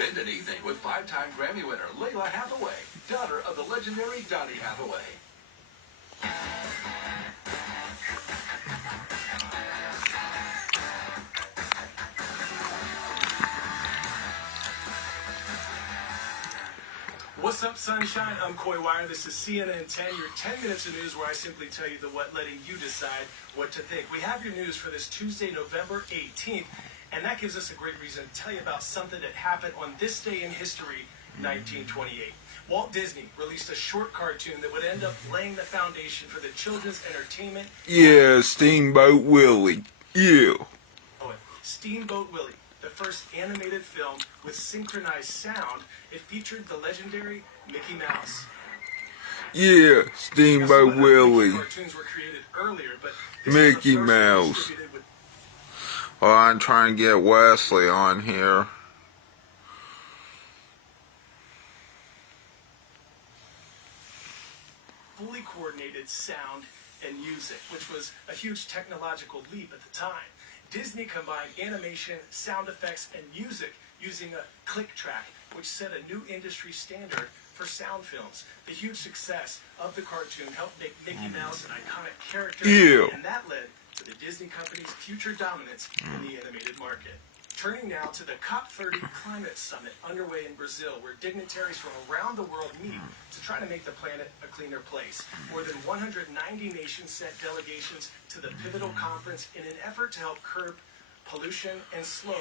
Spend an evening with five-time Grammy winner Layla Hathaway, daughter of the legendary Donny Hathaway. What's up, sunshine? I'm Coy Wire. This is CNN 10, your 10 minutes of news where I simply tell you the what, letting you decide what to think. We have your news for this Tuesday, November 18th, and that gives us a great reason to tell you about something that happened on this day in history, 1928. Walt Disney released a short cartoon that would end up laying the foundation for the children's entertainment. Yeah, Steamboat Willie. Yeah. Steamboat Willie, the first animated film with synchronized sound. It featured the legendary Mickey Mouse. Yeah, Steamboat Willie. Cartoons were created earlier, but Mickey Mouse. Well, I'm trying to get Wesley on here. Fully coordinated sound and music, which was a huge technological leap at the time. Disney combined animation, sound effects, and music using a click track, which set a new industry standard for sound films. The huge success of the cartoon helped make Mickey Mouse an iconic character, and that led to the Disney company's future dominance in the animated market. Turning now to the COP30 Climate Summit underway in Brazil, where dignitaries from around the world meet to try to make the planet a cleaner place. More than 190 nations sent delegations to the pivotal conference in an effort to help curb pollution and slow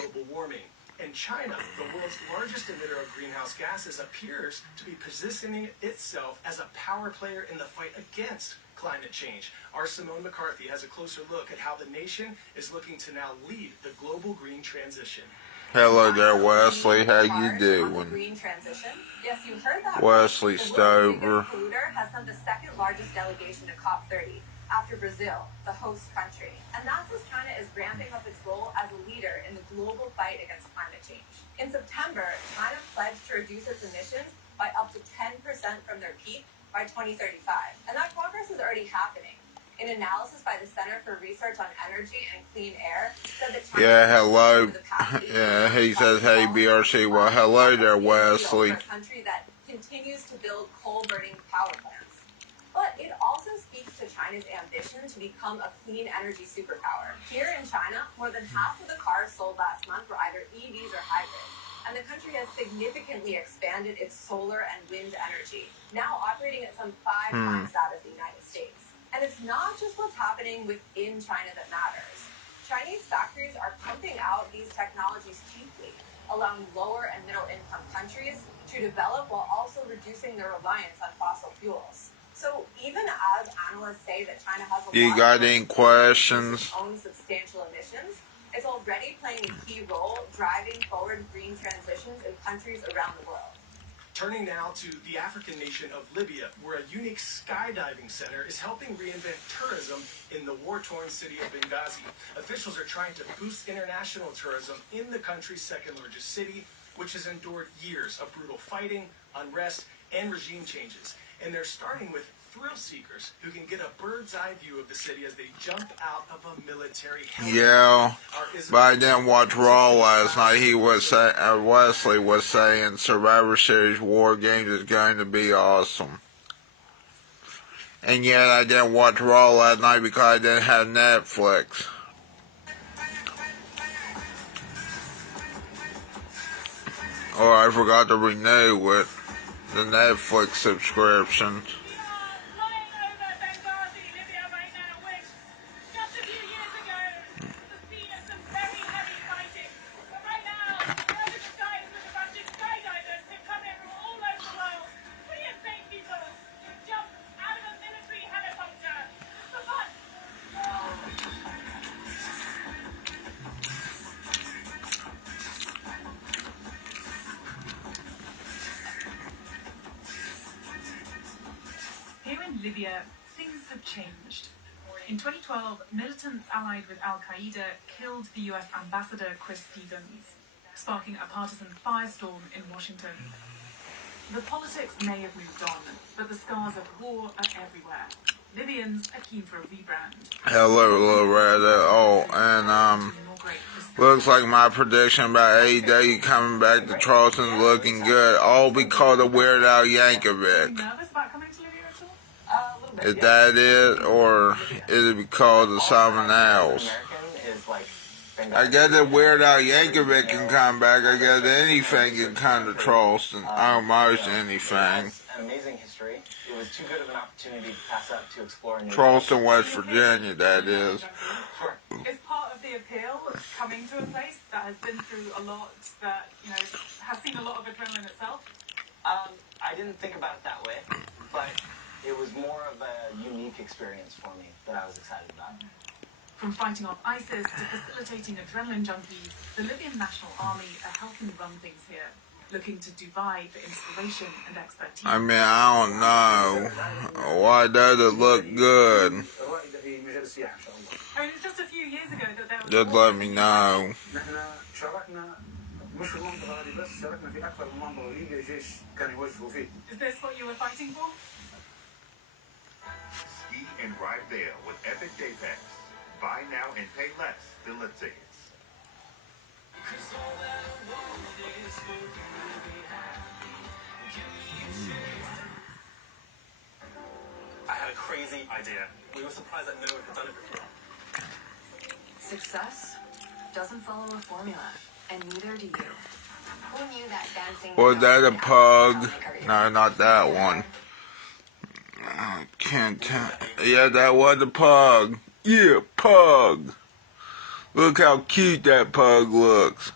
global warming. And China, the world's largest emitter of greenhouse gases, appears to be positioning itself as a power player in the fight against climate change. Our Simone McCarthy has a closer look at how the nation is looking to now lead the global green transition. Hello there, Wesley. How you doing? Green transition. Yes, you heard that. Wesley Stover. Polluter has sent the second largest delegation to COP30 after Brazil, the host country. And that's as China is ramping up its role as a leader in the global fight against climate change. In September, China pledged to reduce its emissions by up to 10% from their peak by 2035. And that progress is already happening. An analysis by the Center for Research on Energy and Clean Air said that China... Yeah, hello. Yeah, he says, hey, BRC. Well, hello there, Wesley. ...a country that continues to build coal-burning power plants. But it also speaks to China's ambition to become a clean energy superpower. Here in China, more than half of the cars sold last month were either EVs or hybrids. And the country has significantly expanded its solar and wind energy, now operating at some 5 times that of the United States. And it's not just what's happening within China that matters. Chinese factories are pumping out these technologies cheaply, allowing lower and middle-income countries to develop while also reducing their reliance on fossil fuels. So even as analysts say that China has a you got any questions? Own substantial emissions, it's already playing a key role driving forward green transitions in countries around the world. Turning now to the African nation of Libya, where a unique skydiving center is helping reinvent tourism in the war-torn city of Benghazi. Officials are trying to boost international tourism in the country's second largest city, which has endured years of brutal fighting, unrest, and regime changes. And they're starting with thrill seekers who can get a bird's eye view of the city as they jump out of a military helicopter. Yeah, but I didn't watch Raw last night. He was Wesley was saying Survivor Series War Games is going to be awesome. And yet I didn't watch Raw last night because I didn't have Netflix. Or I forgot to renew it, the Netflix subscription. Libya, things have changed. In 2012, militants allied with Al-Qaeda killed the US ambassador Chris Stevens, sparking a partisan firestorm in Washington. The politics may have moved on, but the scars of war are everywhere. Libyans are keen for a rebrand. Hello, Loretta. Oh, and Looks like my prediction about AEW coming back to Charleston's looking good, all because of Weird Al Yankovic. Nervous about coming to Libya at all? A little bit. Is that it, or is it because of something else? American is like. I guess if Weird Al Yankovic can come back, I guess anything can come to Charleston. Almost anything. An amazing history. It was too good of an opportunity to pass up to explore new Charleston, West Virginia, that is. Is part of the appeal coming to a place that has been through a lot, that, you know, has seen a lot of adrenaline itself? I didn't think about it that way, but it was more of a unique experience for me that I was excited about. From fighting off ISIS to facilitating adrenaline junkies, the Libyan National Army are helping run things here, looking to Dubai for inspiration and expertise. I mean, I don't know. Why does it look good? I mean, it's just a few years ago that there was... Just let me know. Is this what you were fighting for? Ski and ride there with Epic Day Pass. Buy now and pay less than lift tickets. I had a crazy idea. We were surprised that no one had done it before. Success doesn't follow a formula, and neither do you. Who knew that dancing? Was that a pug? No, not that one. I can't tell. Yeah, that was a pug. Yeah, pug. Look how cute that pug looks.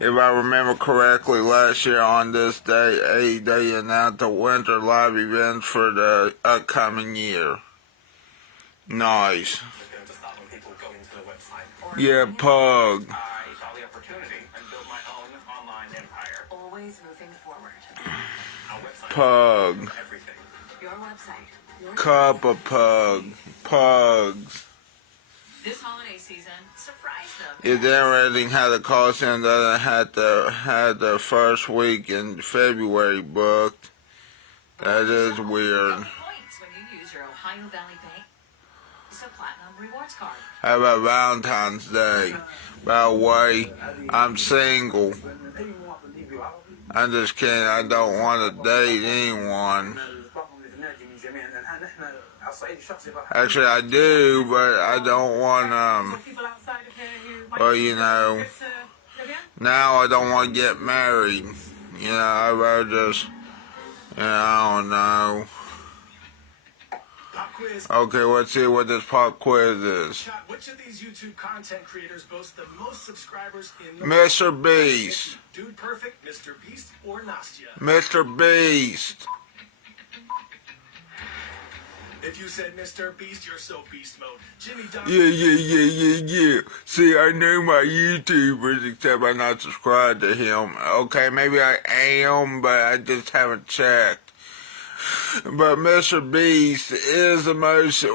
If I remember correctly, last year on this day, they announced the winter live events for the upcoming year. Nice. Just going to start when people go into the website. Yeah, pug. I saw the opportunity and built my own online empire. Always moving forward. Our website. Pug. Everything. Your website. Your Cup of pug. Pugs. This holiday season, surprise them. It's interesting how the call center doesn't had the first week in February booked. That is weird. Points when you use your Ohio Valley Bank. It's a platinum rewards card. How about Valentine's Day? By the way, I'm single. I'm just kidding. I don't want to date anyone. Actually, I do, but I don't want People outside of here who might well, you know, trip to Libya? now I don't want to get married. You know, I'd rather just, I don't know. Pop quiz. Okay, let's see what this pop quiz is. Chat, which of these YouTube content creators boasts the most subscribers in the Mr. Beast. Dude Perfect, Mr. Beast, or Nastya? Mr. Beast. If you said Mr. Beast, you're so beast mode. Jimmy Dunn. Yeah. See, I know my YouTubers, except I'm not subscribed to him. Okay, maybe I am, but I just haven't checked. But Mr. Beast is the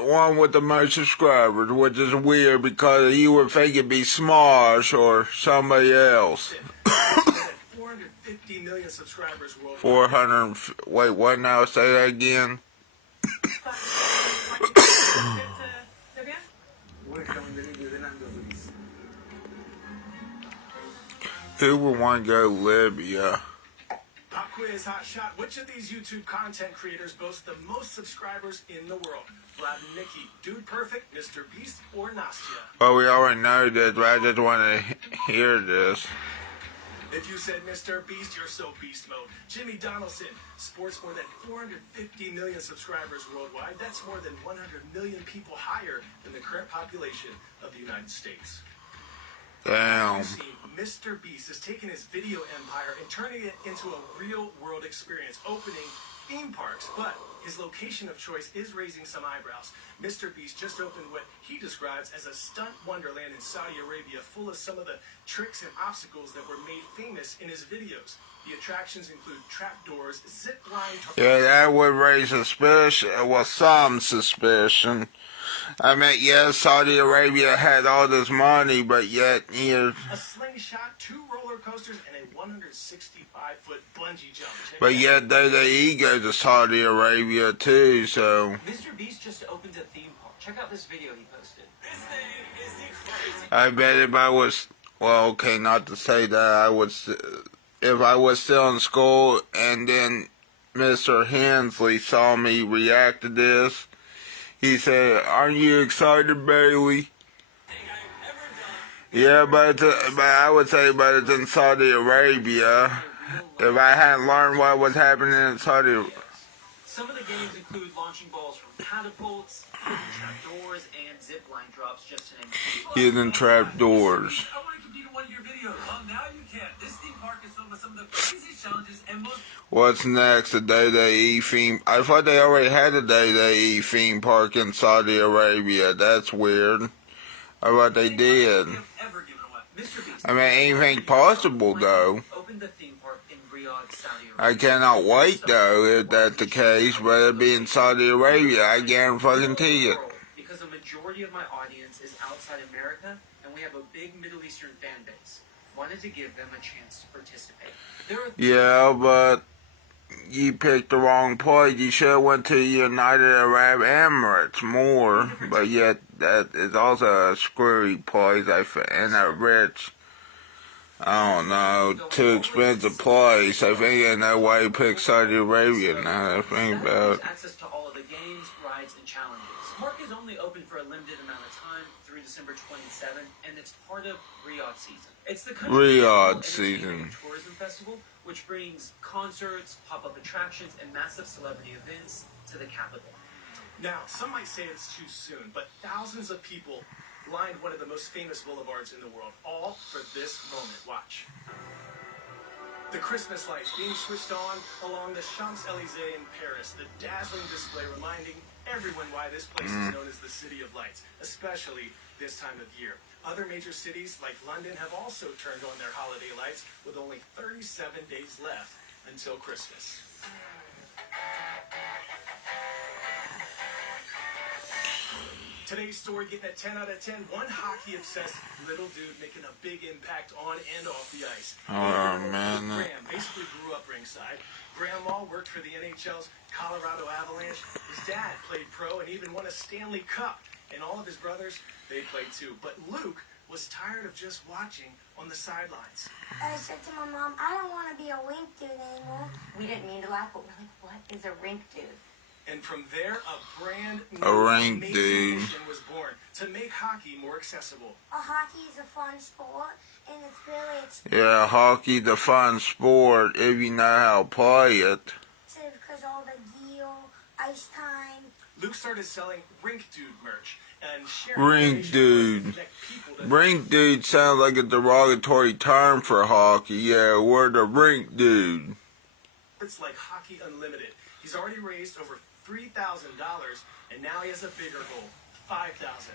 one with the most subscribers, which is weird because you would think it'd be Smosh or somebody else. 450 million subscribers worldwide. 400. Wait, what now? Say that again. Who would want to go to Libya? Pop quiz, hot shot. Which of these YouTube content creators boasts the most subscribers in the world? Vlad and Nikki, Dude Perfect, Mr. Beast, or Nastya? Well, we already know this, but I just want to hear this. If you said Mr. Beast, you're so beast mode. Jimmy Donaldson sports more than 450 million subscribers worldwide. That's more than 100 million people higher than the current population of the United States. Damn. You see, Mr. Beast has taken his video empire and turning it into a real-world experience, opening theme parks, but his location of choice is raising some eyebrows. Mr. Beast just opened what he describes as a stunt wonderland in Saudi Arabia, full of some of the tricks and obstacles that were made famous in his videos. The attractions include trapdoors, zip line... Yeah, that would raise suspicion. Well, some suspicion. I mean, yes, Saudi Arabia had all this money, but yet, a slingshot, 2 roller coasters, and a 165-foot bungee jump. But yet, they go to Saudi Arabia Arabia too, so Mr. Beast just opened a theme park. Check out this video he posted. This thing is the crazy. I bet if I was, well, okay, not to say that, if I was still in school and then Mr. Hensley saw me react to this, he said, "Aren't you excited, Bailey?" Yeah, but I would say, but it's in Saudi Arabia. If I hadn't learned what was happening in Saudi Arabia. Some of the games include launching balls from catapults, trapdoors, and zipline drops, just to name a few. Hidden trapdoors. I want to compete in one of your videos. Well, now you can. This theme park is filled with some of the craziest challenges and most... What's next? The Day theme. I thought they already had a Day theme park in Saudi Arabia. That's weird. I thought they did. I mean, anything possible, though. Opened the theme park in Riyadh, Saudi Arabia. I cannot wait, though, if that's the case. Whether it be in Saudi Arabia, I guarantee it. Because the majority of my audience is outside America, and we have a big Middle Eastern fan base. Wanted to give them a chance to participate. Yeah, but you picked the wrong place. You should have went to United Arab Emirates more. But yet, that is also a screwy place, and a rich, I don't know, too expensive place. I think in that way you picked Saudi Arabia now that I think about it. Access to all of the games, rides, and challenges. Park is only open for a limited amount of time through December 27, and it's part of Riyadh season. It's the Riyadh season tourism festival, which brings concerts, pop-up attractions, and massive celebrity events to the capital. Now, some might say it's too soon, but thousands of people lined one of the most famous boulevards in the world, all for this moment. Watch. The Christmas lights being switched on along the Champs-Élysées in Paris, the dazzling display reminding everyone why this place is known as the City of Lights, especially this time of year. Other major cities like London have also turned on their holiday lights with only 37 days left until Christmas. Today's story getting a 10 out of 10. One hockey-obsessed little dude making a big impact on and off the ice. Oh, man. Graham basically grew up ringside. Grandma worked for the NHL's Colorado Avalanche. His dad played pro and even won a Stanley Cup. And all of his brothers, they played too. But Luke was tired of just watching on the sidelines. I said to my mom, I don't want to be a rink dude anymore. We didn't mean to laugh, but we're like, what is a rink dude? And from there, a brand new rink amazing dude mission was born to make hockey more accessible. Hockey is a fun sport, and it's really expensive. Yeah, hockey's a fun sport if you know how to play it. Because all the gear, ice time. Luke started selling Rink Dude merch and sharing Rink Dude. Rink Dude sounds like a derogatory term for hockey. Yeah, we're the Rink Dude. It's like Hockey Unlimited. He's already raised over $3,000, and now he has a bigger goal, $5,000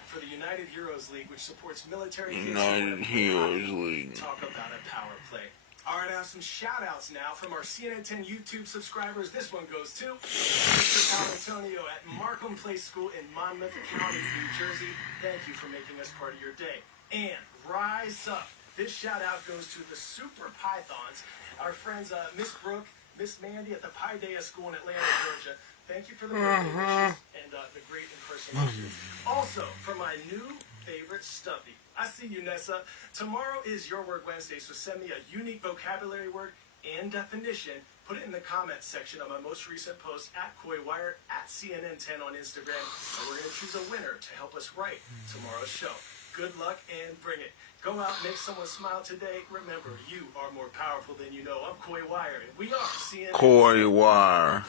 for the United Heroes League, which supports military kids. United Heroes League. Talk about a power play. All right, I have some shout-outs now from our CNN 10 YouTube subscribers. This one goes to Mr. Palantonio at Markham Place School in Monmouth County, New Jersey. Thank you for making us part of your day. And Rise Up. This shout-out goes to the Super Pythons, our friends Miss Brooke, Miss Mandy at the Paideia School in Atlanta, Georgia. Thank you for the birthday wishes and the great impersonation. Also, for my new favorite Stuffy. I see you, Nessa. Tomorrow is Your Word Wednesday, so send me a unique vocabulary word and definition. Put it in the comments section of my most recent post at CoyWire, at CNN10 on Instagram. And we're going to choose a winner to help us write tomorrow's show. Good luck and bring it. Go out, make someone smile today. Remember, you are more powerful than you know. I'm Coy Wire, and we are CNN. Coy Wire.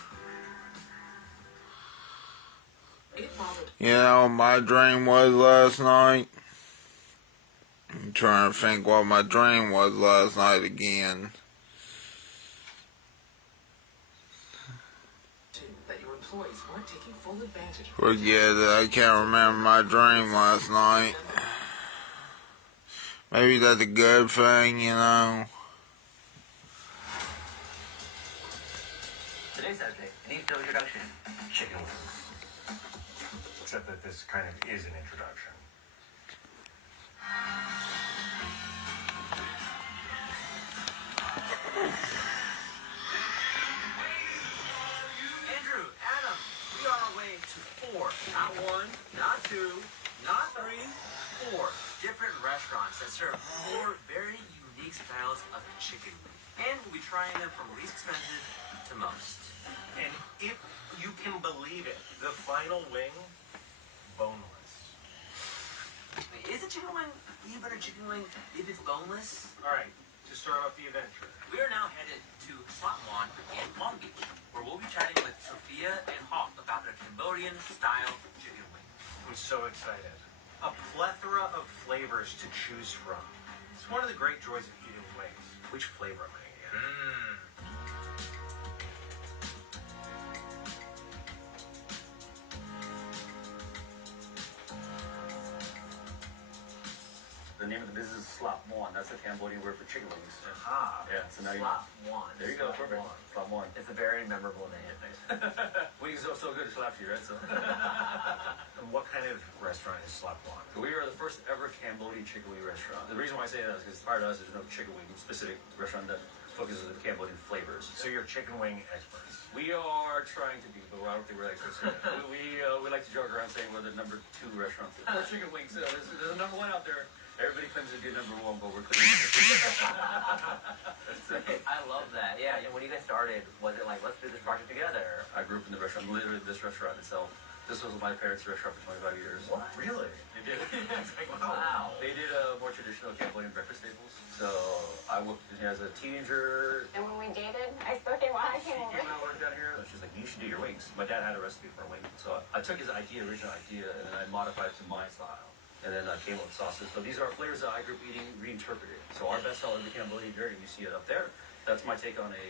You know, my dream was last night. I'm trying to think what my dream was last night again. That your employees weren't taking full advantage. Forget it, I can't remember my dream last night. Maybe that's a good thing, you know. Today's update needs no introduction. Chicken wings. Except that this kind of is an introduction. Andrew, Adam, one, not two, not three, four different restaurants that serve four very unique styles of chicken wing. And we'll be trying them from least expensive to most. And if you can believe it, the final wing, boneless. Is a chicken wing even a chicken wing if it's boneless? All right, to start off the adventure. We are now headed to Slot One in Long Beach, where we'll be chatting with Sophia and Hawk about their Cambodian-style chicken wing. I'm so excited. A plethora of flavors to choose from. It's one of the great joys of eating wings. Which flavor am I going to get? The name of the business is Slot One. That's the Cambodian word for chicken wings. Ah, Yeah, so now you Slot One. There you go, perfect. Slot One. It's a very memorable name. Wings are so good, it's slaps you, right? So And what kind of restaurant is Slot One? we are the first ever Cambodian chicken wing restaurant. The reason why I say that is because prior to us, there's no chicken wing specific restaurant that focuses on Cambodian flavors. So you're chicken wing experts. We are trying to be, but I don't think we're experts. we like to joke around saying we're the number 2 restaurant for chicken wings. So there's a number 1 out there. Everybody claims to be number 1, but we're claiming I love that. Yeah, when you guys started, was it like, let's do this project together? I grew up in the restaurant, literally this restaurant itself. This was my parents' restaurant for 25 years. What? Really? They did. Wow. They did more traditional Cambodian breakfast staples. So I worked as a teenager. And when we dated, I spoke it while I came over. When I worked down here, she's like, you should do your wings. My dad had a recipe for a wing. So I took his original idea, and then I modified it to my style. And then I came up with sauces. So these are flavors that I grew up eating reinterpreted. So our bestseller, the Cambodian Dirty, you see it up there. That's my take on a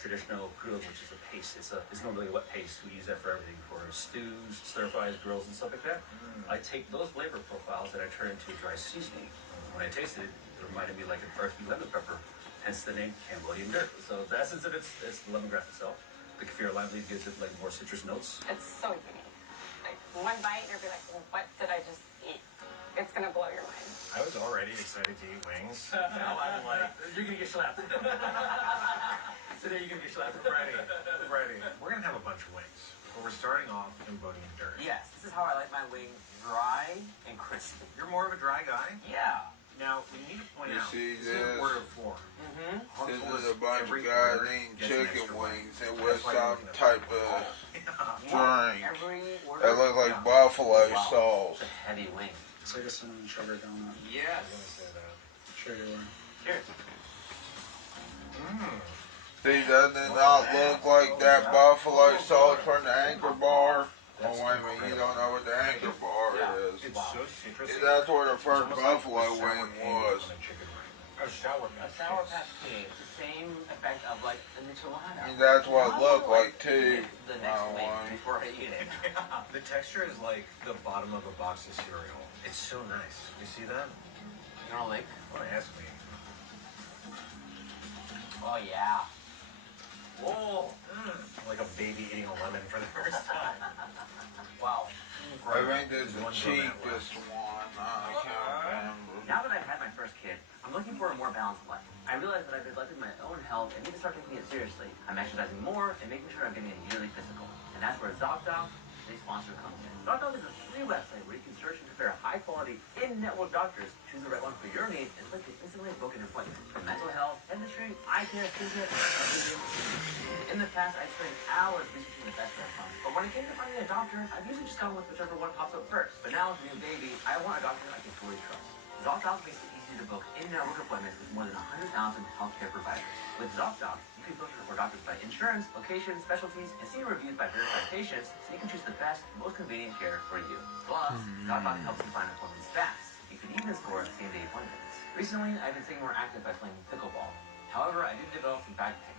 traditional grilled, which is a paste. It's normally a wet paste. We use that for everything, for stews, stir-fries, grills, and stuff like that. I take those flavor profiles and I turn into dry seasoning. When I tasted it, it reminded me like an earthy lemon pepper, hence the name Cambodian Dirt. So the essence of it's the lemongrass itself. The kaffir lime leaf gives it like more citrus notes. It's so unique. Like one bite, you'll be like, what did I just eat? It's gonna blow your mind. I was already excited to eat wings. Now I'm like, you're gonna get slapped. Today you're gonna get slapped. Ready. We're gonna have a bunch of wings, but we're starting off Cambodian Dirt. Yes, this is how I like my wings, dry and crispy. You're more of a dry guy. Yeah. Now we need to point You out. see this is this? an order of 4. This is a bunch of guys eating chicken wings and with some type of drink that look like buffalo sauce. It's a heavy wing. It's like a cinnamon sugar donut. Yes. Sure you are. Cheers. See, doesn't it not look like that buffalo sauce from the Anchor Bar? Oh, wait a minute, you don't know what the Anchor Bar is. It's so citrusy. See, that's where the first buffalo wing was. A sour A sour patch kid. It's the same effect of like the michelada. And that's what it looked like, too. The next Oh, week wait. before I eat it. The texture is like the bottom of a box of cereal. It's so nice. You see that? You don't like? Don't ask me. Oh yeah. Whoa. Like a baby eating a lemon for the first time. Wow. I think this is the cheapest one. I can't remember. Now that I've had my first kid, I'm looking for a more balanced life. I realized that I've neglected my own health and need to start taking it seriously. I'm exercising more and making sure I'm getting a yearly physical. And that's where ZocDoc, the sponsor, comes in. ZocDoc is a free website where you can search and compare high-quality, in-network doctors, choose the right one for your needs, and click to instantly book an appointment. For mental health, dentistry, eye care, physio, and everything. In the past, I'd spent hours researching the best restaurants, but when it came to finding a doctor, I've usually just gone with whichever one pops up first. But now, with a new baby, I want a doctor I can fully trust. ZocDoc makes it easy to book in-network appointments with more than 100,000 healthcare providers. With ZocDoc, you can filter for doctors by insurance, location, specialties, and see reviews by verified patients, so you can choose the best, most convenient care for you. Plus, ZocDoc helps you find appointments fast. You can even score same-day appointments. Recently, I've been staying more active by playing pickleball. However, I did develop some back pain,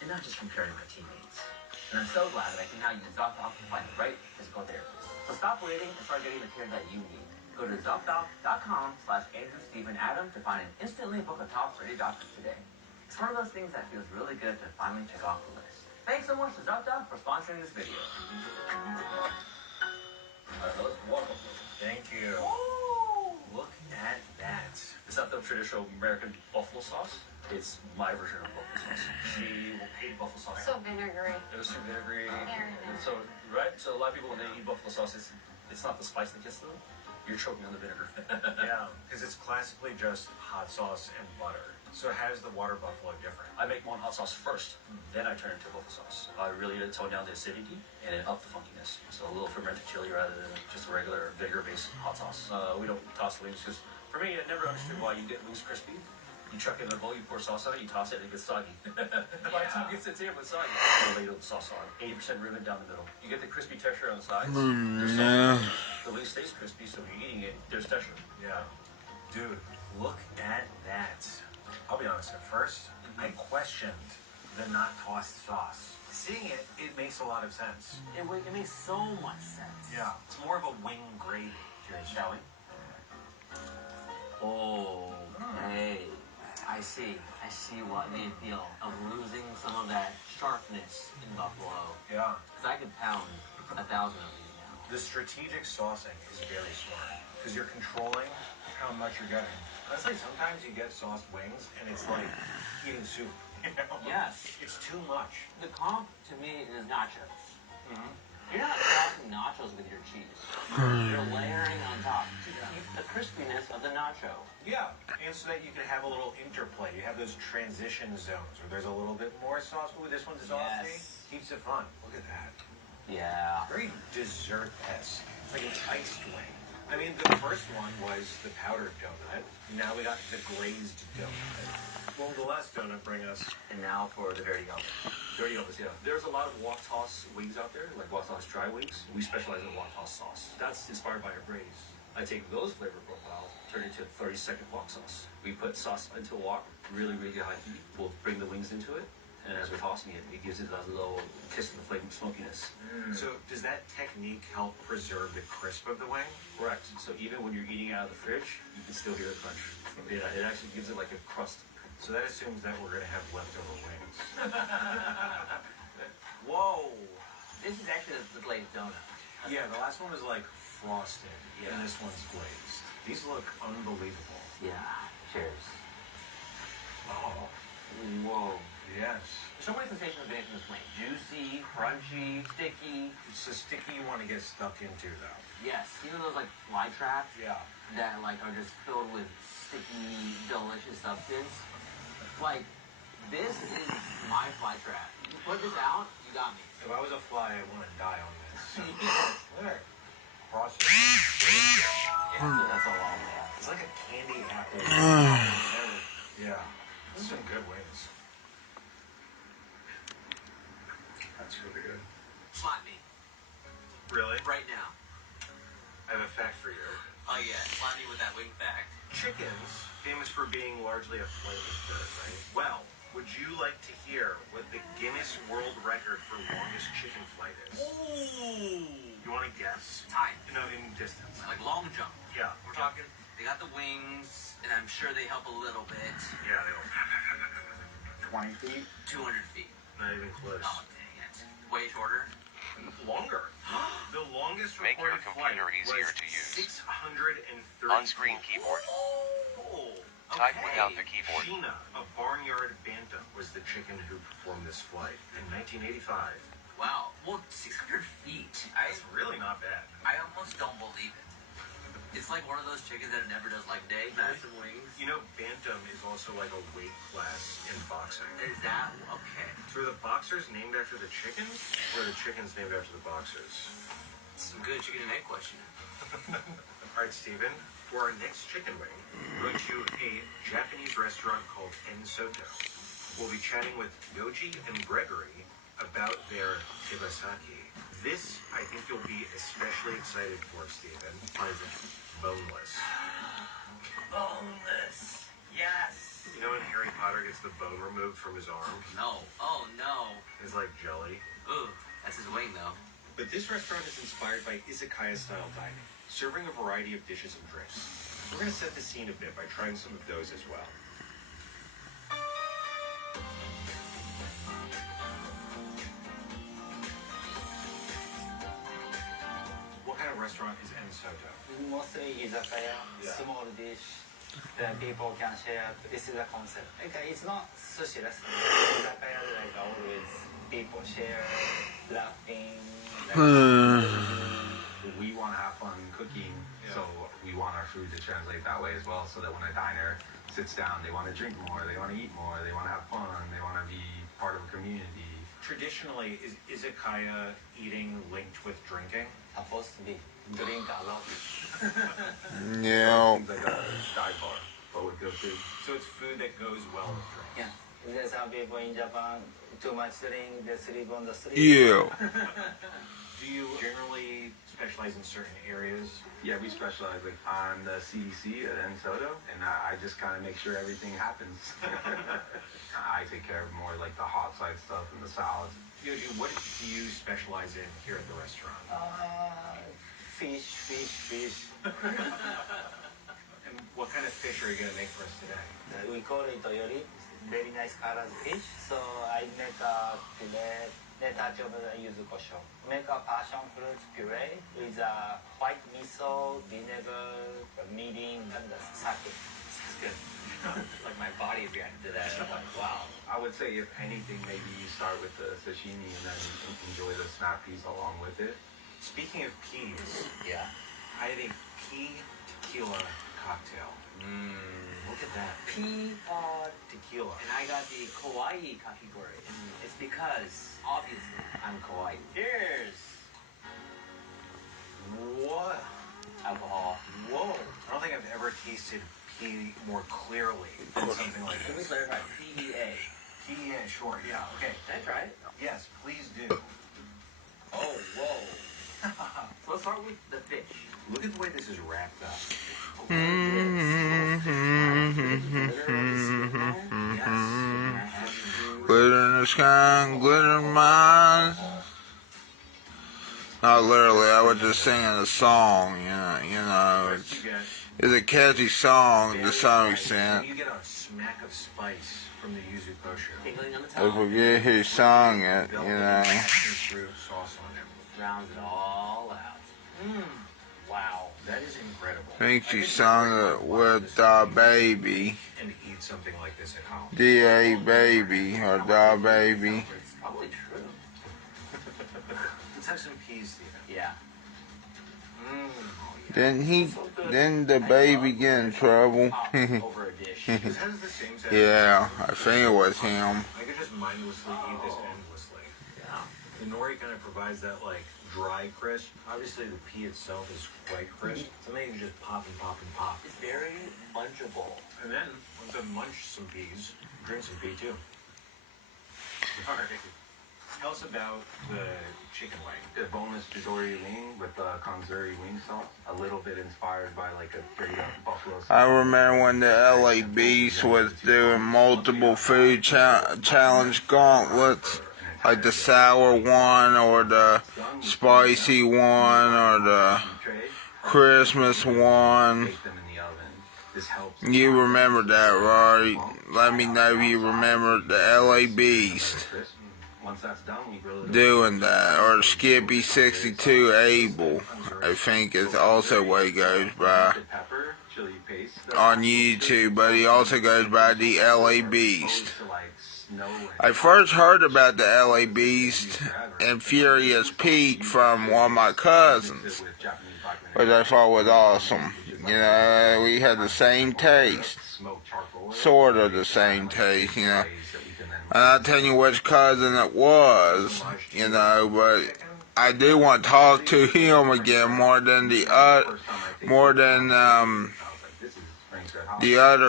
and not just compared to my teammates. And I'm so glad that I can now use ZocDoc to find the right physical therapist. So stop waiting and start getting the care that you need. Go to ZocDoc.com/AndrewStephenAdam to find and instantly book a top-rated doctor today. It's one of those things that feels really good to finally check off the list. Thanks so much to ZocDoc for sponsoring this video. Welcome. Thank you. Look at that. Is that the traditional American buffalo sauce? It's my version of buffalo sauce. She hated buffalo sauce. So vinegary. It was too vinegary. Very And so, right? So a lot of people, when they eat buffalo sauce, it's not the spice that gets them. You're choking on the vinegar. Yeah, because it's classically just hot sauce and butter. So how is the water buffalo different? I make one hot sauce first, then I turn it into buffalo sauce. I really tone down the acidity and then up the funkiness. So a little fermented chili rather than just a regular vinegar-based hot sauce. We don't toss the wings because, for me, I never understood why you get wings crispy. You chuck it in a bowl, you pour sauce on it, you toss it, and it gets soggy. By the time it gets to the table, it's soggy. You lay the sauce on, 80% ribbon down the middle. You get the crispy texture on the sides. The wing stays crispy, so when you're eating it, there's texture. Yeah. Dude, look at that. I'll be honest, at first, I questioned the not tossed sauce. Seeing it, it makes a lot of sense. It makes so much sense. Yeah. It's more of a wing gravy. Cheers, shall we? Oh, hey. I see what made me feel of losing some of that sharpness in buffalo. Yeah. Because I could pound 1,000 of these now. The strategic saucing is very smart because you're controlling how much you're getting. Honestly, sometimes you get sauced wings and it's like eating soup. You know? Yes. It's too much. The comp to me is nachos. Mm-hmm. You're not tossing nachos with your cheese. You're layering on top to keep the crispiness of the nacho. Yeah, and so that you can have a little interplay. You have those transition zones where there's a little bit more sauce. Ooh, this one's saucy. Yes. Keeps it fun. Look at that. Yeah. Very dessert-esque. It's like an iced wing. I mean, the first one was the powdered donut. Now we got the glazed donut. What will the last donut bring us? And now for the dirty yellow. Dirty Elvis, yeah. There's a lot of wok toss wings out there, like wok toss dry wings. We specialize in wok toss sauce. That's inspired by our braise. I take those flavor profiles, turn it into a 30-second wok sauce. We put sauce into a wok, really, really high heat. We'll bring the wings into it, and as we're tossing it, it gives it that little kiss of the flavor smokiness. So does that technique help preserve the crisp of the wing? Correct. So even when you're eating out of the fridge, you can still hear the crunch. Yeah, it actually gives it like a crust. So that assumes that we're going to have leftover wings. Whoa! This is actually the glazed donut. Yeah, the last one was like frosted, and this one's glazed. These look unbelievable. Yeah. Cheers. Oh. Whoa. Yes. There's so many sensations beneath this wing. Juicy, crunchy, sticky. It's the sticky you want to get stuck into, though. Yes. Even those like fly traps. Yeah. That like are just filled with sticky, delicious substance. Like, this is my fly trap. You put this out, you got me. If I was a fly, I want to die on this. There. Cross it. That's a long way. It's like a candy apple. Yeah. This is some good wings. That's really good. Slap me. Really? Right now. I have a fact for you. Oh yeah, slap me with that wing fact. Chickens, famous for being largely a flameless bird, right? Well, would you like to hear what the Guinness World Record for longest chicken flight is? Ooh. You want to guess? Time. No, in distance. Like long jump. Yeah. We're talking, they got the wings, and I'm sure they help a little bit. Yeah, they go 20 feet? 200 feet. Not even close. Oh, dang it. Way shorter. Longer. The longest Make your recorded computer flight easier was to use. 630 On-screen keyboard. Oh, Type without the keyboard. Sheena, a barnyard bantam, was the chicken who performed this flight in 1985. Wow. Well, 600 feet. That's really not bad. I almost don't believe it. It's like one of those chickens that never does like day. Massive wings. You know, bantam is also like a weight class in boxing. Is that okay? So are the boxers named after the chickens, or are the chickens named after the boxers? Some good chicken and egg question. All right, Steven, for our next chicken wing, we're going to a Japanese restaurant called Ensoto. We'll be chatting with Yoji and Gregory about their tebasaki. This, I think you'll be especially excited for, Steven. What is it? Boneless. Boneless. Yes. You know when Harry Potter gets the bone removed from his arm? No. Oh, no. It's like jelly. Ooh, that's his wing, though. But this restaurant is inspired by izakaya-style dining, serving a variety of dishes and drinks. We're going to set the scene a bit by trying some of those as well. What kind of restaurant is Ensoto? Mostly izakaya, Yeah. small dish, that people can share. This is a concept. Like, it's not sushi restaurant. Izakaya, like always, people share, laughing. We want to have fun cooking, so we want our food to translate that way as well, so that when a diner sits down, they want to drink more, they want to eat more, they want to have fun, they want to be part of a community. Traditionally, is izakaya eating linked with drinking? Supposed to be. Drink a lot. Yeah. Seems like a dive bar, but with good food. So it's food that goes well with drink. Yeah. There's some people in Japan, too much drink, they sleep on the street. Yeah. Do you generally specialize in certain areas? Yeah, we specialize like on the CDC at Ensoto, and I just kind of make sure everything happens. I take care of more like the hot side stuff and the salads. Yoji, what do you specialize in here at the restaurant? Fish. And what kind of fish are you going to make for us today? We call it toyori. Very nice colored fish. So I make a puree, then touch over the yuzu kosho. Make a passion fruit puree with white miso, vinegar, mirin, and the sake. Sounds good. Like my body reacted to that. I'm like, wow. I would say if anything, maybe you start with the sashimi and then enjoy the snap peas along with it. Speaking of peas, Yeah. I had a pea tequila cocktail. Look at that. Pea Tequila. and I got the kawaii category, and it's because obviously I'm kawaii. Cheers. What? Alcohol. Whoa. I don't think I've ever tasted pea more clearly than something like Can we this. clarify? PEA. Pea, sure. Yeah, okay. Can I try it? Yes, please do. Oh, whoa. So let's start with the fish. Look at the way this is wrapped up. Glitter in the sky, glitter in my eyes. Not literally, I was just singing a song, it's a catchy song to some extent. You get a smack of spice from the yuzu kosho. Tingling on the I tongue. forget who sung it, Passion fruit sauce on it. Rounds it all out. Wow. That is incredible. I think she sung it with Da Baby. And eat something like this at home. D.A. Baby, or Da Baby. It's probably true. Let's have some peas, Steven. Yeah. Didn't the baby get in trouble? Over a dish. This has the same sense. Yeah, I think it was him. I could just mindlessly eat this endlessly. Yeah. The nori kind of provides that like dry crisp. Obviously the pea itself is quite crisp. So then you can just pop and pop and pop. It's very munchable. And then once I munch some peas, drink some pea too. Alright. Tell us about the chicken wing. The boneless Jidori wing with the Kanzuri wing sauce. A little bit inspired by like a straight up buffalo sauce. I remember when the LA Beast was doing multiple food challenge gauntlets, like the sour one, or the spicy one, or the Christmas one. Bake them in the oven. This helps. You remember that, right? Let me know if you remember the LA Beast Once that's done, we grill it. doing that, or Skippy 62 Abel, I think is also what he goes by Pepper, chili paste. on YouTube, but he also goes by the LA Beast. To like snow and I first heard about the LA Beast and Furious Pete from one of my cousins, with Japanese black which I thought was awesome. We had the same taste, smoked charcoal. sort of the same taste, And I'll tell you which cousin it was, but I do want to talk to him again more than the other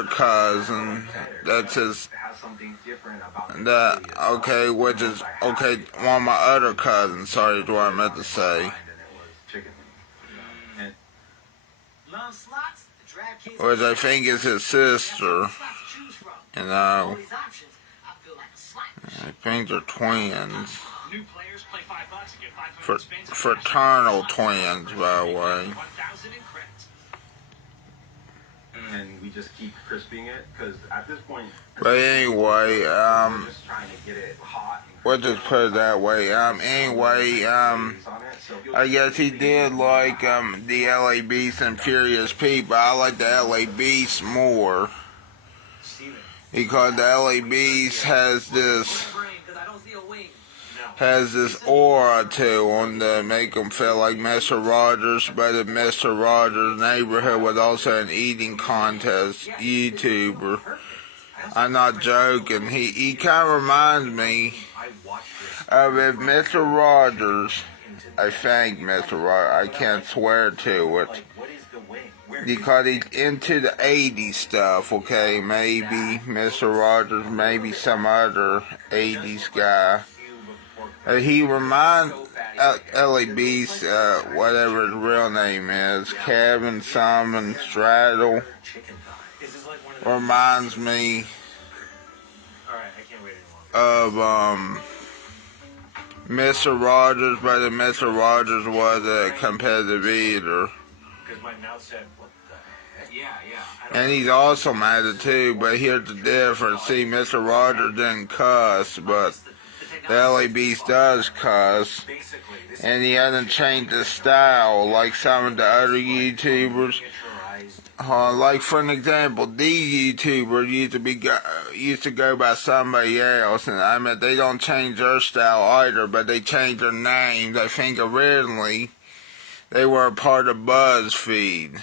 cousin. That's his. Which is one of my other cousins. Sorry, is what I meant to say. Love slots? The DraftKings Which I think is his sister. slots to choose from. You All know, these options, I feel like a slot. I think they're twins. New players play $5 and get 500 spins. Fraternal twins, by the way. 1,000 in credits. And we just keep crisping it because at this point. But anyway, we're just trying to get it hot. We'll just put it that way. Anyway, I guess he did like the LA Beast and Furious Pete, but I like the LA Beast more because the LA Beast has this aura to him to make him feel like Mr. Rogers, but in Mr. Rogers' neighborhood was also an eating contest YouTuber. I'm not joking. He kind of reminds me of if Mr. Rogers, I think Mr. Rogers, I can't swear to it, because he's into the 80s stuff, okay? Maybe Mr. Rogers, maybe some other 80s guy. He reminds LA Beast, whatever his real name is, Kevin Simon Straddle, reminds me of Mr. Rogers, but if Mr. Rogers was a competitive eater. And he's awesome at it too, but here's the difference. See, Mr. Rogers didn't cuss, but the LA Beast does cuss. And he hasn't changed his style like some of the other YouTubers. Like for an example, these YouTubers used to go by somebody else, and I mean they don't change their style either, but they change their names. I think originally they were a part of BuzzFeed,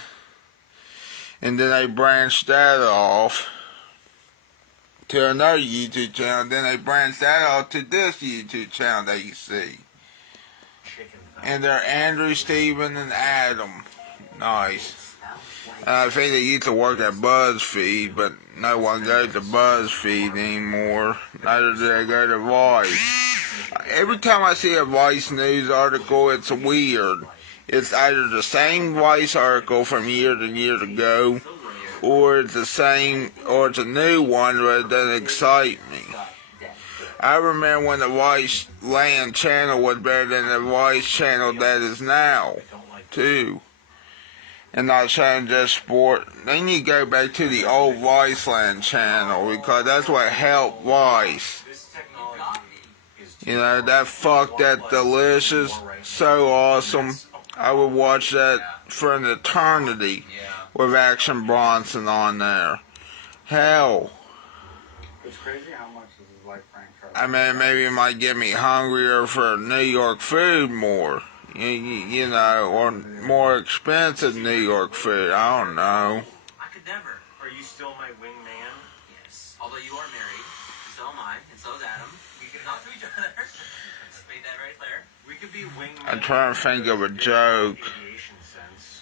and then they branched that off to another YouTube channel. Then they branched that off to this YouTube channel that you see, and they're Andrew, Steven, and Adam. Nice. I think they used to work at BuzzFeed, but no one goes to BuzzFeed anymore. Neither do they go to Vice. Every time I see a Vice news article, it's weird. It's either the same Vice article from years and years ago, or it's the same, or it's a new one, but it doesn't excite me. I remember when the Vice Land channel was better than the Vice channel that is now, too. And not trying to just sport. They need to go back to the old Viceland channel because that's what helped Vice. You know, that Fuck That Delicious, so awesome. I would watch that for an eternity with Action Bronson on there. Hell. It's crazy how much this is like Frank Trump. I mean, maybe it might get me hungrier for New York food more. You know, or more expensive New York food. I don't know. I could never. Are you still my wingman? Yes. Although you are married, so am I, and so is Adam. We can not to each other. Just made that very clear. We could be wingmen. I'm trying to think of a joke.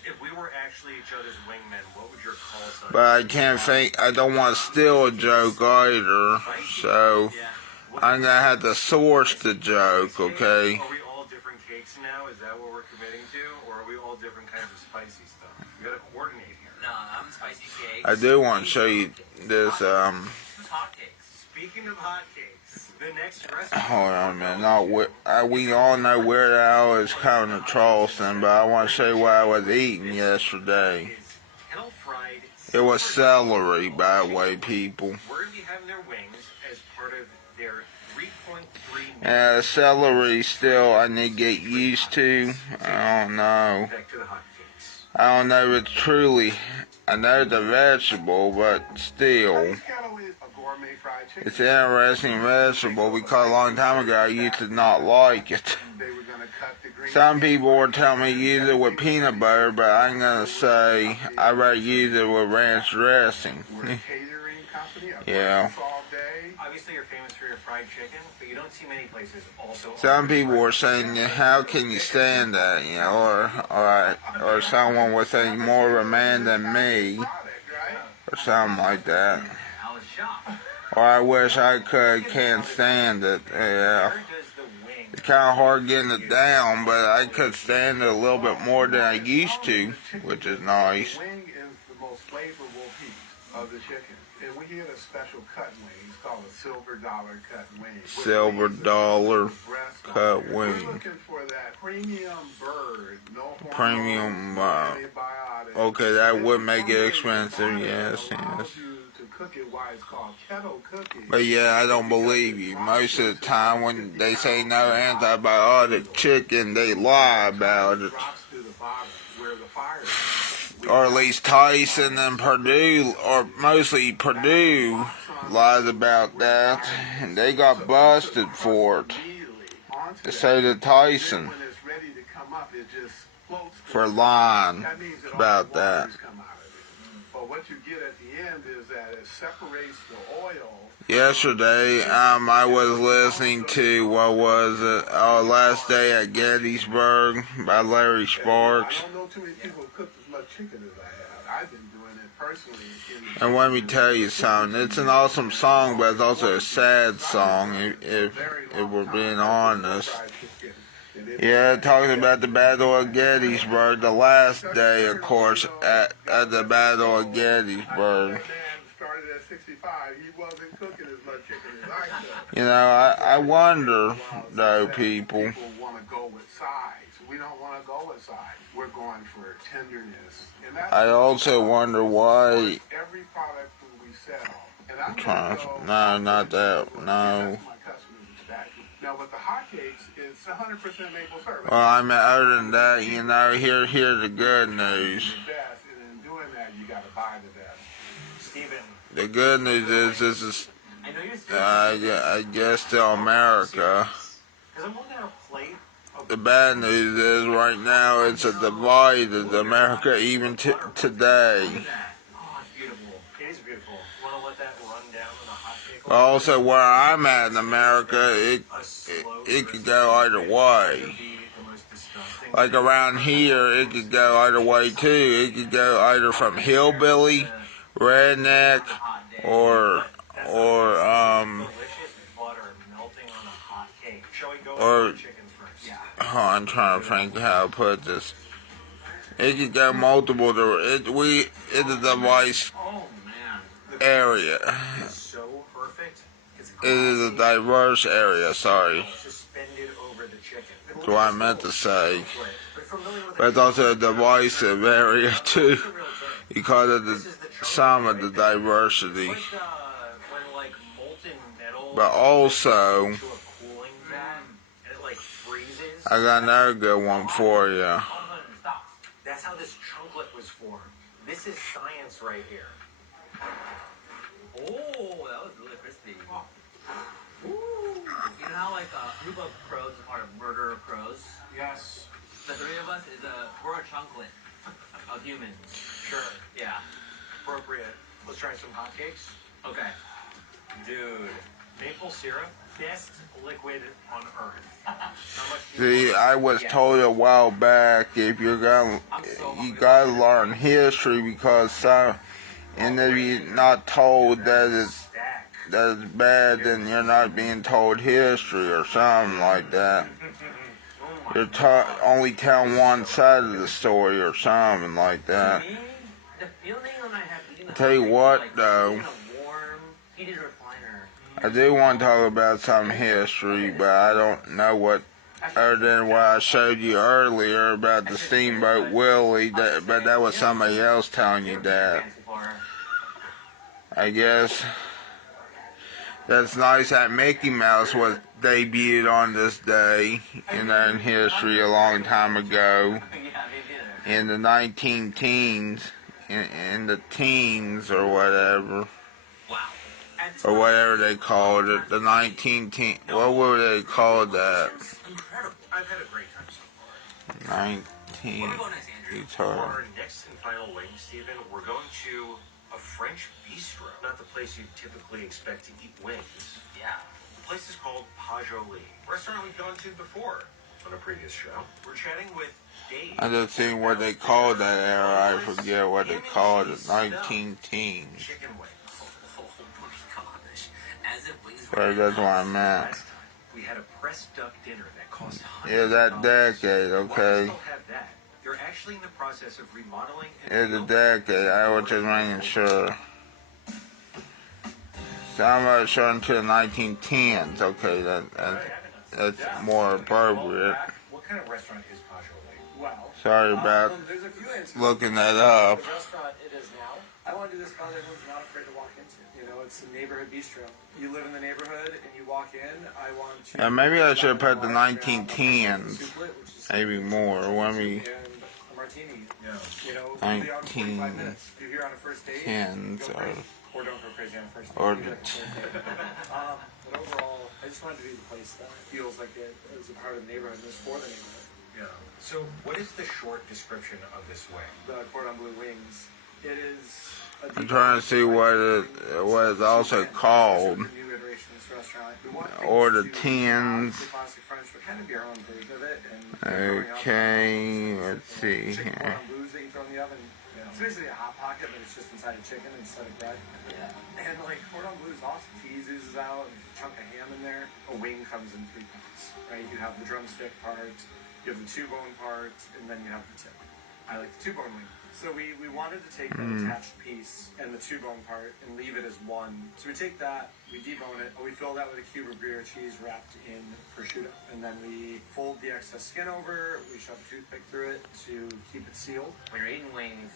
If we were actually each other's wingmen, what would your call sign be? But I can't think. I don't want to steal a joke either. So I'm gonna have to source the joke. Okay. Are we all different cakes now? Is that what we're committing to, or are we all different kinds of spicy stuff? We gotta coordinate here. No, I'm spicy cake. I do want to show you this. Hot cakes. Speaking of hot cakes, the next recipe. Hold on, man. We all know Weird Al is coming to Charleston, but I want to show you what I was eating yesterday. It was celery, by the way, people. We're gonna be having their wings as part of their 3.3. Yeah, celery still I need to get used to. I don't know. I don't know if it's truly. I know it's a vegetable, but still. It's an interesting vegetable because a long time ago I used to not like it. Some people were telling me to use it with peanut butter, but I'm going to say I'd rather use it with ranch dressing. Yeah. Obviously you're famous for your fried chicken, but you don't see many places also. Some people were saying, how can you stand that, you know, or someone was saying more of a man than me, or something like that. Or I wish I can't stand it, yeah. It's kind of hard getting it down, but I could stand it a little bit more than I used to, which is nice. of the chicken. And we get a special cut wing. It's called a silver dollar cut wing. Silver dollar cut We're wing. looking for that premium bird, no hormones, Premium. no antibiotics. Okay, that would make it expensive. Yes, yes. Allows you to cook it why it's called kettle cooking. But yeah, I don't believe you. Most of the time when they say no antibiotic chicken, they lie about it. Drops to the bottom where the fire is. Or at least Tyson and Purdue, or mostly Purdue, lies about that. And they got busted for it. So did Tyson. When it's ready to come up, it just floats. For lying That means that all about the that. waters come out of it. But what you get at the end is that it separates the oil. Yesterday, I was listening to, what was it, Last Day at Gettysburg by Larry Sparks. I don't know too many people who cook as much chicken as I have. I've been doing it personally. And let me tell you something, it's an awesome song, but it's also a sad song, if we're being honest. Yeah, it talks about the Battle of Gettysburg, the last day, of course, at the Battle of Gettysburg. Started at 65. He wasn't cooking as much chicken as I could. You know, I wonder, though, people. People want to go with sides. We don't want to go with sides. We're going for tenderness. And that's I also wonder why. every product that we sell. And I'm Trying, going to go. no, not that. No. My customers expect. Now, with the hotcakes, it's 100% maple syrup. Well, I mean, other than that, you know, here's the good news. The best, and in doing that, you got to buy the best. Steven. The good news is this is, I guess, to America. Because I'm looking at a plate. The bad news is right now it's a divided America even today. Oh, it's beautiful. It is beautiful. Want to let that run down on a hot cake? Also, where I'm at in America, it could go either way. Like around here, it could go either way too. It could go either from hillbilly, redneck, or I'm trying to think how to put this. It could go multiple. It's a device area. It is a diverse area. Sorry. That's what I meant to say. But it's also a divisive area too, because of some of the diversity. But also, I got another good one for you. That's how this chocolate was formed. This is science right here. Oh, that was really crispy. Ooh. You know how like a group of crows is part of Murder of Crows? Yes. The three of us we're a chunklet of humans. Sure. Yeah. Appropriate. Let's try some hotcakes. Okay. Dude, maple syrup, best liquid on earth. See, I was told a while back if you gotta learn history because and if you're not told that it's bad, then you're not being told history or something like that. You're only telling one side of the story or something like that. I tell you what, though, I do want to talk about some history, but I don't know what, other than what I showed you earlier about the Steamboat Willie, but that was somebody else telling you that. I guess that's nice that Mickey Mouse was debuted on this day, in history a long time ago, in the 19 teens, in the teens or whatever. Or whatever they called it, the 19 teen, what would they call that? I've had a great time so far. 19. For our next and final wing, Stephen, we're going to a French bistro. Not the place you'd typically expect to eat wings. Yeah. The place is called Pajoli, a restaurant we've gone to before on a previous show. We're chatting with Dave. I just think what they called that era, I forget what they called it, 19 teens. Chicken wings. But that's what I meant. We had a pressed duck dinner that cost Yeah, that decade, okay. They're actually in the process of remodeling. It's a decade, I was just making sure. Sandwich starting to the 1910s. Okay, that's more appropriate. What kind of restaurant is Pajo Lake? Well, Sorry about there's a few answers. looking that up. The restaurant it is now. I want to do this spot everyone's not afraid to walk into. You know, it's a neighborhood bistro. You live in the neighborhood and you walk in. I want to. Yeah, maybe I should have put the 1910s. Maybe more. Let me. A martini. Yeah. You know, it'll be out in 45 minutes. If you're here on a first date, go crazy. Or don't go crazy on a first date. Or but overall, I just wanted to be the place that feels like it is a part of the neighborhood and is for the neighborhood. Yeah. So, what is the short description of this wing? The cordon bleu wings. It is. I'm trying to see what it's also called. Or the tins. Okay, let's see here. It's basically a hot pocket, but it's just inside of chicken instead of bread. Yeah. And like cordon bleu is awesome. Cheese oozes out, and there's a chunk of ham in there. A wing comes in 3 parts, right? You have the drumstick part, you have the 2-bone part, and then you have the tip. I like the 2-bone wing. So we wanted to take the attached piece and the 2-bone part and leave it as one. So we take that, we debone it, we fill that with a cube of Gruyere cheese wrapped in prosciutto. And then we fold the excess skin over, we shove a toothpick through it to keep it sealed. When you're eating wings,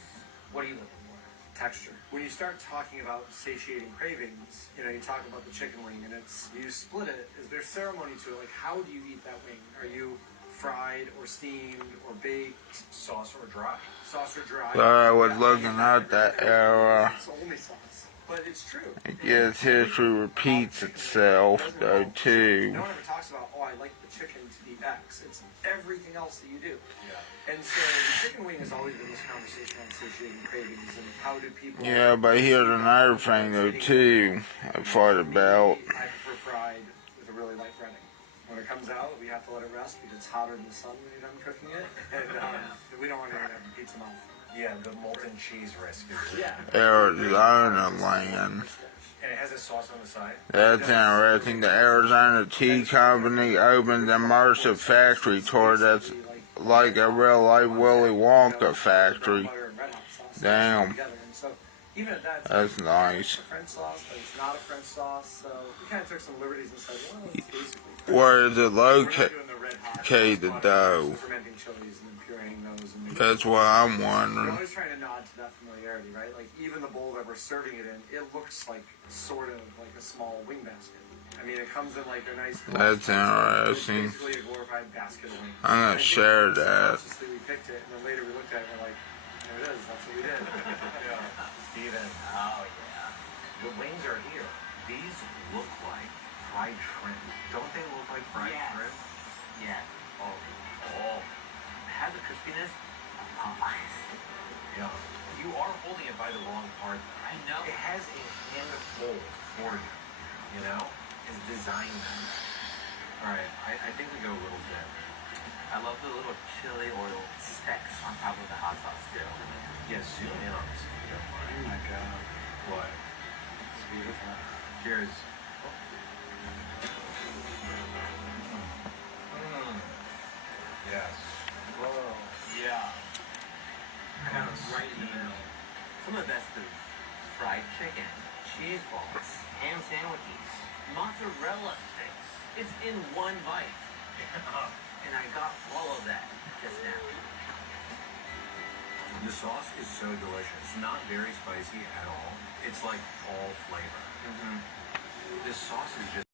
what are you looking for? Texture. When you start talking about satiating cravings, you know, you talk about the chicken wing and it's, you split it, is there ceremony to it? Like, how do you eat that wing? Are you fried or steamed or baked? Sauce or dry? Sauce or dry. Sorry, I was looking at that era. It's only sauce. But it's true. I guess history repeats itself, though, too. No one ever talks about, oh, I like the chicken to be X. It's everything else that you do. Yeah. And so the chicken wing has always been this conversation on satiating cravings and how do people... Yeah, but here's another thing, though, too, I thought about. I prefer fried with a really light breading. When it comes out, we have to let it rest because it's hotter than the sun when you're done cooking it. And we don't want to have a pizza mouth. Yeah, the molten cheese risk. Arizona land. And it has a sauce on the side? That's interesting. The Arizona Tea Company opened an immersive factory tour that's like a real life Willy Wonka factory. Damn. Even at that, that's nice. French sauce, but it's not a French sauce, so we kind of took some liberties and said, well, it's basically where is it located, though? Fermenting chilies and then pureeing those. And that's what I'm we're wondering. always trying to nod to that familiarity, right? Like, even the bowl that we're serving it in, it looks like sort of like a small wing basket. I mean, it comes in like a nice... That's interesting. It's basically a glorified basket of wings. I'm going to share that. We picked it, and then later we looked at it and we're like, there it is, that's what we did. Yeah. Steven. Oh, yeah. The wings are here. These look like fried shrimp. Don't they look like fried shrimp? Yeah. Oh. It has a crispiness of Popeyes. Yeah. You are holding it by the wrong part. I know. It has a handhold for you. You know? It's designed that. Alright, I think we go a little bit. I love the little chili oil specks on top of the hot sauce, too. Yeah, zoom in on this. Oh my god. What? It's beautiful. Cheers. Yes. Whoa. Yeah. Kind of right in the middle. Some of the best foods. Fried chicken, cheese balls, ham sandwiches, mozzarella sticks. It's in one bite. And I got all of that just now. The sauce is so delicious. It's not very spicy at all. It's like all flavor. This sauce is just